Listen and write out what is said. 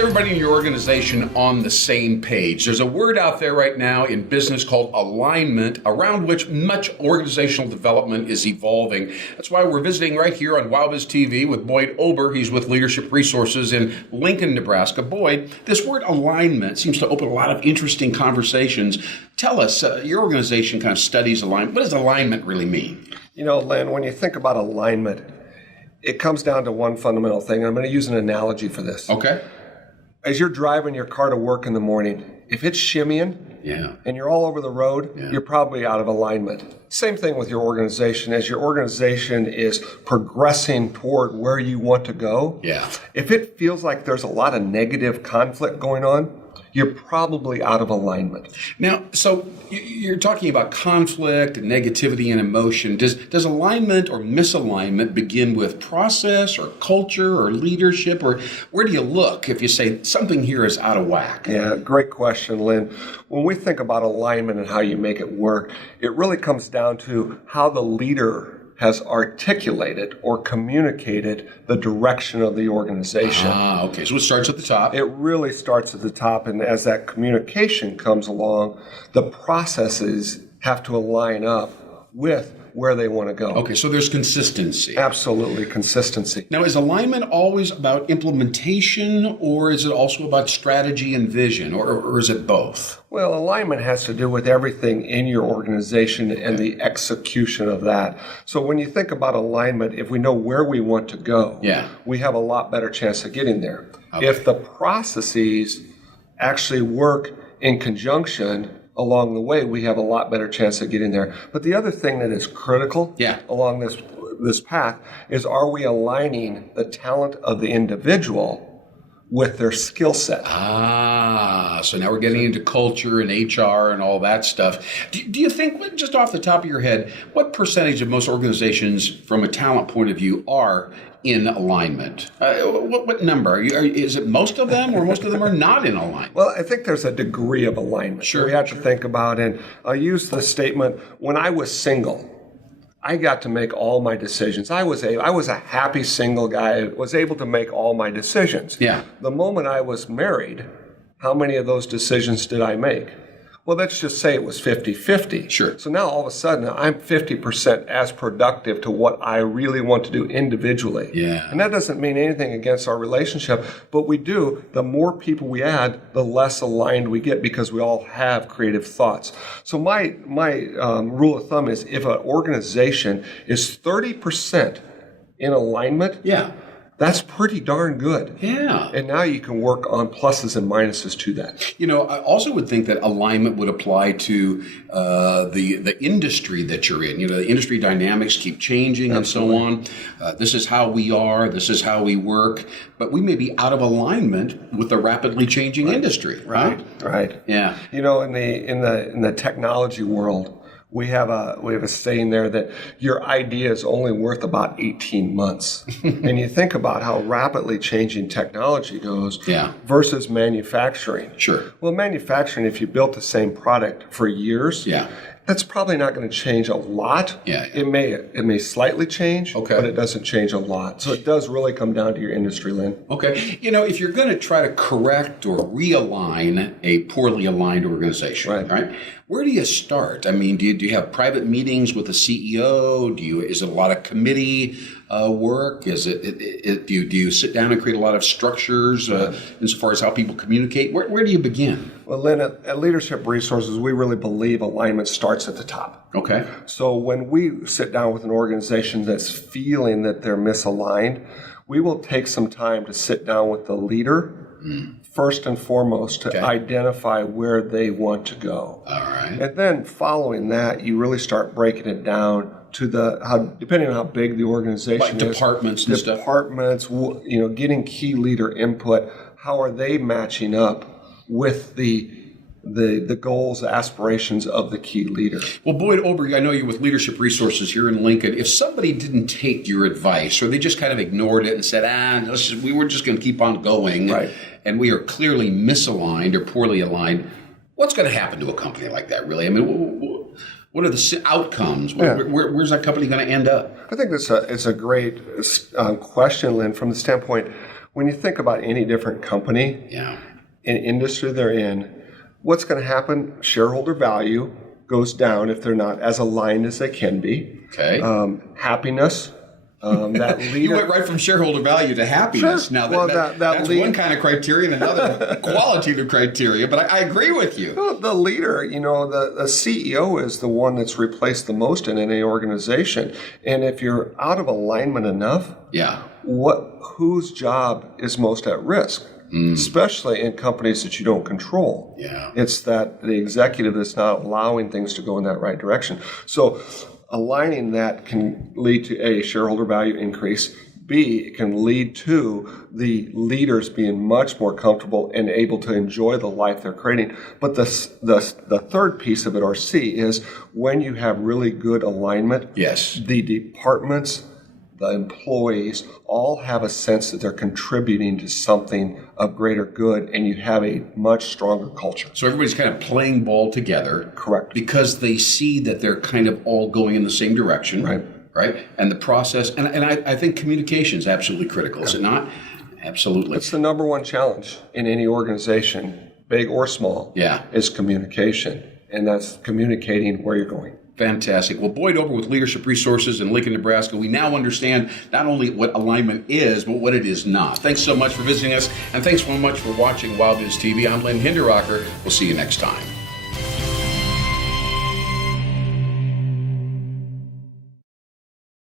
everybody in your organization on the same page? There's a word out there right now in business called alignment, around which much organizational development is evolving. That's why we're visiting right here on WowBizTV with Boyd Ober. He's with Leadership Resources in Lincoln, Nebraska. Boyd, this word alignment seems to open a lot of interesting conversations. Tell us, your organization kind of studies alignment. What does alignment really mean? You know, Len, when you think about alignment, it comes down to one fundamental thing. I'm going to use an analogy for this. Okay. As you're driving your car to work in the morning, if it's shimmying and you're all over the road, you're probably out of alignment. Same thing with your organization. As your organization is progressing toward where you want to go, if it feels like there's a lot of negative conflict going on, you're probably out of alignment. Now, so you're talking about conflict, and negativity, and emotion. Does alignment or misalignment begin with process or culture or leadership? Or where do you look if you say something here is out of whack? Yeah, great question, Lynn. When we think about alignment and how you make it work, it really comes down to how the leader has articulated or communicated the direction of the organization. Okay. So it starts at the top. It really starts at the top, and as that communication comes along, the processes have to align up with where they want to go. Okay, so there's consistency. Absolutely, consistency. Now, is alignment always about implementation, or is it also about strategy and vision, or is it both? Well, alignment has to do with everything in your organization and the execution of that. So when you think about alignment, if we know where we want to go, we have a lot better chance of getting there. Okay. If the processes actually work in conjunction along the way, we have a lot better chance of getting there. But the other thing that is critical along this path is, are we aligning the talent of the individual with their skill set? So now we're getting into culture and HR and all that stuff. Do you think, just off the top of your head, what percentage of most organizations from a talent point of view are in alignment? What number? Is it most of them, or most of them are not in alignment? Well, I think there's a degree of alignment. Sure. We have to think about, and I'll use the statement, when I was single, I got to make all my decisions. I was a happy single guy, was able to make all my decisions. Yeah. The moment I was married, how many of those decisions did I make? Well, let's just say it was 50-50. Sure. So now all of a sudden I'm 50% as productive to what I really want to do individually. Yeah. And that doesn't mean anything against our relationship, but we do. The more people we add, the less aligned we get, because we all have creative thoughts. So my rule of thumb is, if an organization is 30% in alignment, that's pretty darn good. Yeah. And now you can work on pluses and minuses to that. You know, I also would think that alignment would apply to the industry that you're in. You know, the industry dynamics keep changing and so on. This is how we are. This is how we work. But we may be out of alignment with the rapidly changing industry. Right. Yeah. You know, in the technology world, we have a saying there that your idea is only worth about 18 months. And you think about how rapidly changing technology goes versus manufacturing. Sure. Well, manufacturing, if you built the same product for years, that's probably not going to change a lot. It may slightly change, but it doesn't change a lot. So it does really come down to your industry, Lynn. Okay. You know, if you're going to try to correct or realign a poorly aligned organization, right? Where do you start? I mean, do you have private meetings with the CEO? Is it a lot of committee work? Do you sit down and create a lot of structures as far as how people communicate? Where do you begin? Well, Lynn, at Leadership Resources, we really believe alignment starts at the top. Okay. So when we sit down with an organization that's feeling that they're misaligned, we will take some time to sit down with the leader first and foremost to identify where they want to go. All right. And then following that, you really start breaking it down to depending on how big the organization is. Departments and stuff. Departments, getting key leader input. How are they matching up with the goals, aspirations of the key leader? Well, Boyd Ober, I know you're with Leadership Resources here in Lincoln. If somebody didn't take your advice, or they just kind of ignored it and said, we were just going to keep on going, and we are clearly misaligned or poorly aligned, what's going to happen to a company like that, really? I mean, what are the outcomes? Where's that company going to end up? I think it's a great question, Lynn, from the standpoint, When you think about any different company, in industry they're in, what's going to happen? Shareholder value goes down if they're not as aligned as they can be. Okay. Happiness. That leader. You went right from shareholder value to happiness. Sure. Now, Well, that's one kind of criteria and another qualitative criteria, but I agree with you. Well, the leader, the CEO is the one that's replaced the most in any organization. And if you're out of alignment enough, whose job is most at risk? Especially in companies that you don't control. It's that the executive that's not allowing things to go in that right direction. So aligning that can lead to A, shareholder value increase. B, it can lead to the leaders being much more comfortable and able to enjoy the life they're creating. But the third piece of it, or C, is when you have really good alignment, the departments, the employees all have a sense that they're contributing to something of greater good, and you have a much stronger culture. So everybody's kind of playing ball together. Correct. Because they see that they're kind of all going in the same direction. Right? And the process, and I think communication is absolutely critical, is it not? Absolutely. It's the number one challenge in any organization, big or small, is communication. And that's communicating where you're going. Fantastic. Well, Boyd Ober with Leadership Resources in Lincoln, Nebraska, we now understand not only what alignment is, but what it is not. Thanks so much for visiting us, and thanks so much for watching WowBizTV. I'm Len Hinderrocker. We'll see you next time.